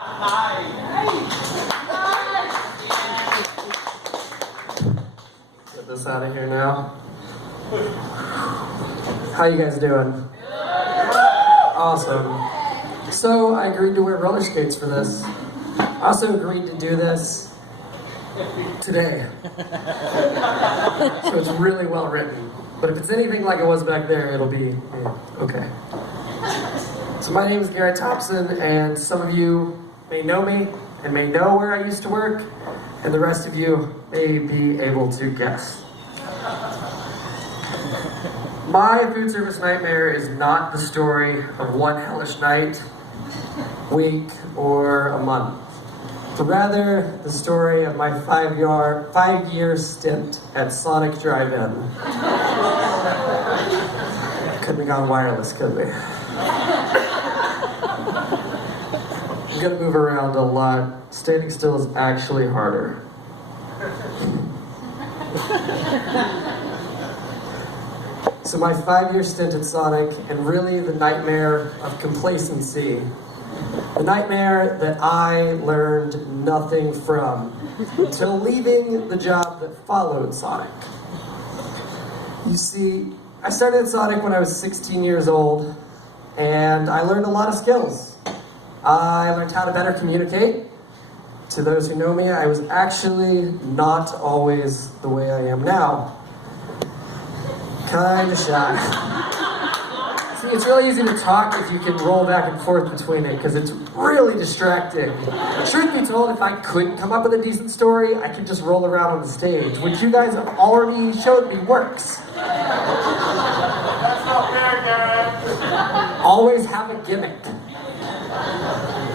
Get this out of here now. How you guys doing? Awesome. So I agreed to wear roller skates for this. I also agreed to do this today. So it's really well written. But if it's anything like it was back there, it'll be okay. So my name is Garret Thompson, and some of you may know me and may know where I used to work, and the rest of you may be able to guess. My food service nightmare is not the story of one hellish night, week, or a month, but rather the story of my 5-year stint at Sonic Drive-In. Couldn't have gone wireless, could we? I'm gonna move around a lot. Standing still is actually harder. So my 5-year stint at Sonic, and really the nightmare of complacency, the nightmare that I learned nothing from until leaving the job that followed Sonic. You see, I started at Sonic when I was 16 years old, and I learned a lot of skills. I learned how to better communicate. To those who know me, I was actually not always the way I am now. Kinda shy. See, it's really easy to talk if you can roll back and forth between it, because it's really distracting. Truth be told, if I couldn't come up with a decent story, I could just roll around on the stage, which you guys have already showed me works. That's not fair, Garret. Always have a gimmick.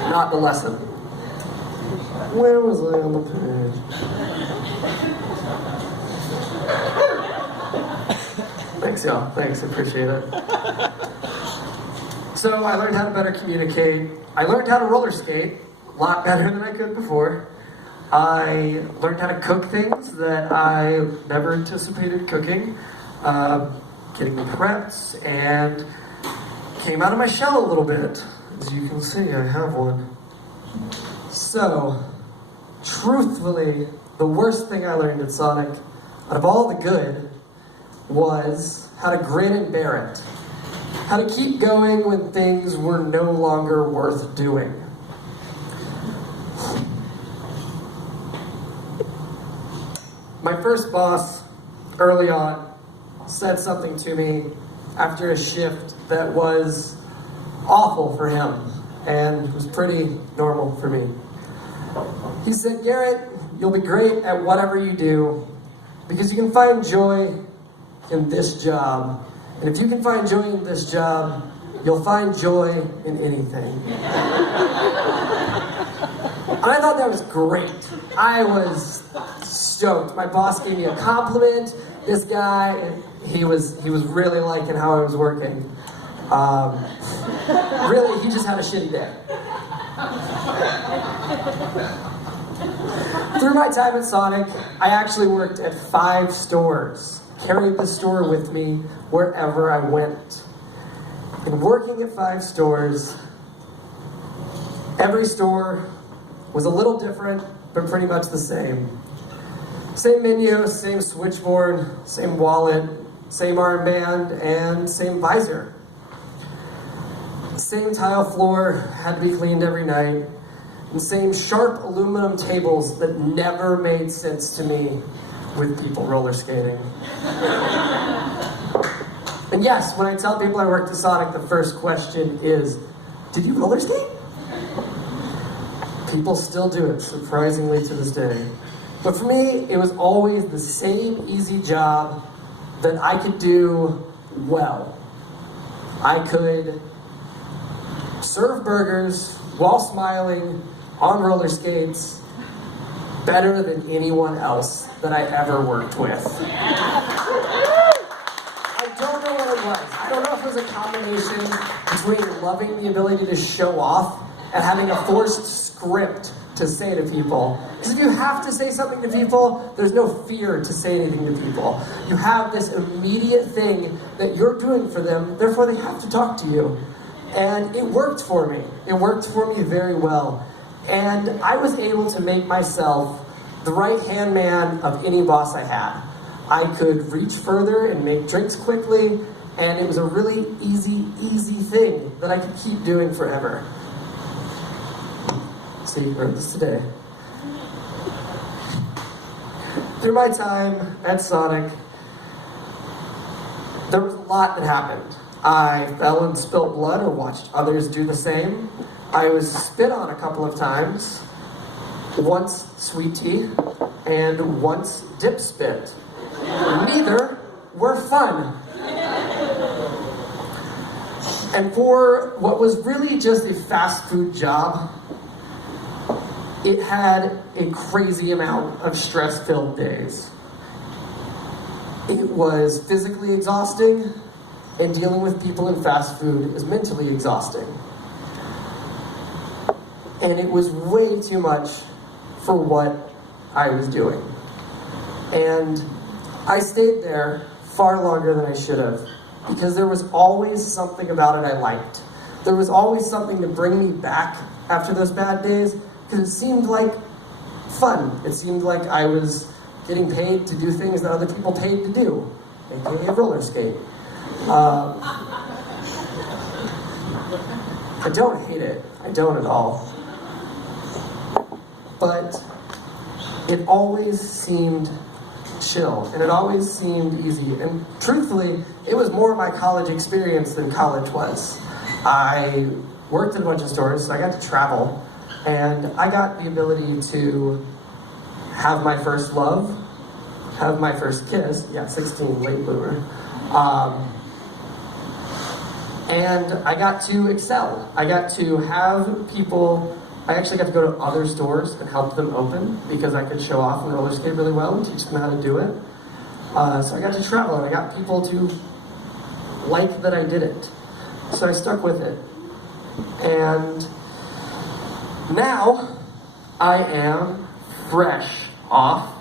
Not the lesson. Where was I on the page? Thanks, y'all. Thanks, appreciate it. So I learned how to better communicate. I learned how to roller skate a lot better than I could before. I learned how to cook things that I never anticipated cooking, getting them prepped, and came out of my shell a little bit. As you can see, I have one. So, truthfully, the worst thing I learned at Sonic, out of all the good, was how to grin and bear it. How to keep going when things were no longer worth doing. My first boss, early on, said something to me after a shift that was awful for him and was pretty normal for me. He said, "Garret, you'll be great at whatever you do because you can find joy in this job. And if you can find joy in this job, you'll find joy in anything." And I thought that was great. I was stoked. My boss gave me a compliment. This guy, he was really liking how I was working. Really, he just had a shitty day. Through my time at Sonic, I actually worked at 5 stores. Carried the store with me wherever I went. And working at 5 stores, every store was a little different, but pretty much the same. Same menu, same switchboard, same wallet, same armband, and same visor. Same tile floor, had to be cleaned every night, and same sharp aluminum tables that never made sense to me with people roller skating. And yes, when I tell people I worked at Sonic, the first question is, "Did you roller skate?" People still do it, surprisingly to this day. But for me, it was always the same easy job that I could do well. I could serve burgers while smiling on roller skates better than anyone else that I ever worked with. I don't know what it was. I don't know if it was a combination between loving the ability to show off and having a forced script to say to people. Because if you have to say something to people, there's no fear to say anything to people. You have this immediate thing that you're doing for them, therefore they have to talk to you. And it worked for me. It worked for me very well. And I was able to make myself the right-hand man of any boss I had. I could reach further and make drinks quickly, and it was a really easy thing that I could keep doing forever. So you heard this today. Through my time at Sonic, there was a lot that happened. I fell and spilled blood or watched others do the same. I was spit on a couple of times. Once sweet tea, and once dip spit. Neither were fun. And for what was really just a fast food job, it had a crazy amount of stress-filled days. It was physically exhausting, and dealing with people in fast food is mentally exhausting. And it was way too much for what I was doing. And I stayed there far longer than I should have, because there was always something about it I liked. There was always something to bring me back after those bad days, because it seemed like fun. It seemed like I was getting paid to do things that other people paid to do, aka roller skate. I don't hate it. I don't at all. But it always seemed chill, and it always seemed easy. And truthfully, it was more my college experience than college was. I worked at a bunch of stores, so I got to travel, and I got the ability to have my first love, have my first kiss, 16, late bloomer, and I got to excel. I got to have people. I actually got to go to other stores and help them open because I could show off and roller skate really well and teach them how to do it. So I got to travel, and I got people to like that I did it. So I stuck with it. And now I am fresh off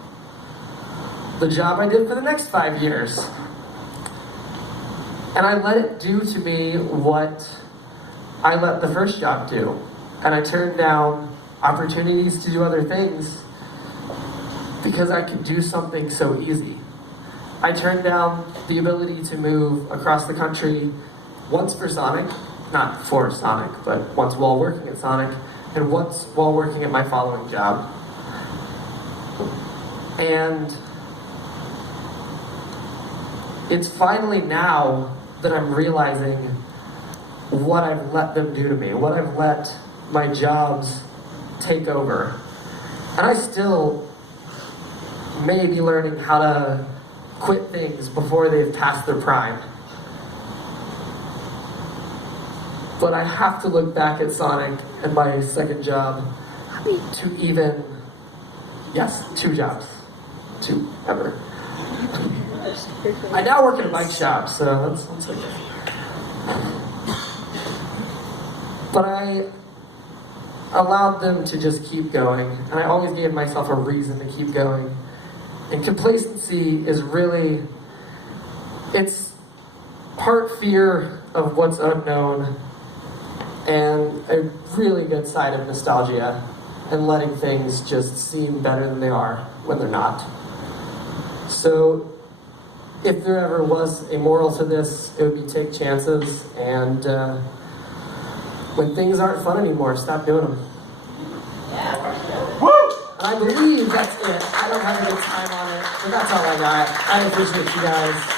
the job I did for the next 5 years. And I let it do to me what I let the first job do. And I turned down opportunities to do other things because I could do something so easy. I turned down the ability to move across the country once for Sonic, not for Sonic, but once while working at Sonic, and once while working at my following job. And it's finally now that I'm realizing what I've let them do to me, what I've let my jobs take over. And I still may be learning how to quit things before they've passed their prime. But I have to look back at Sonic and my second job to even, 2 jobs. 2 ever. I now work at a bike shop, so that's okay. But I allowed them to just keep going, and I always gave myself a reason to keep going. And complacency is really, it's part fear of what's unknown and a really good side of nostalgia and letting things just seem better than they are when they're not. So if there ever was a moral to this, it would be take chances, and when things aren't fun anymore, stop doing them. Woo! And I believe that's it. I don't have a good time on it, but that's all I got. I appreciate you guys.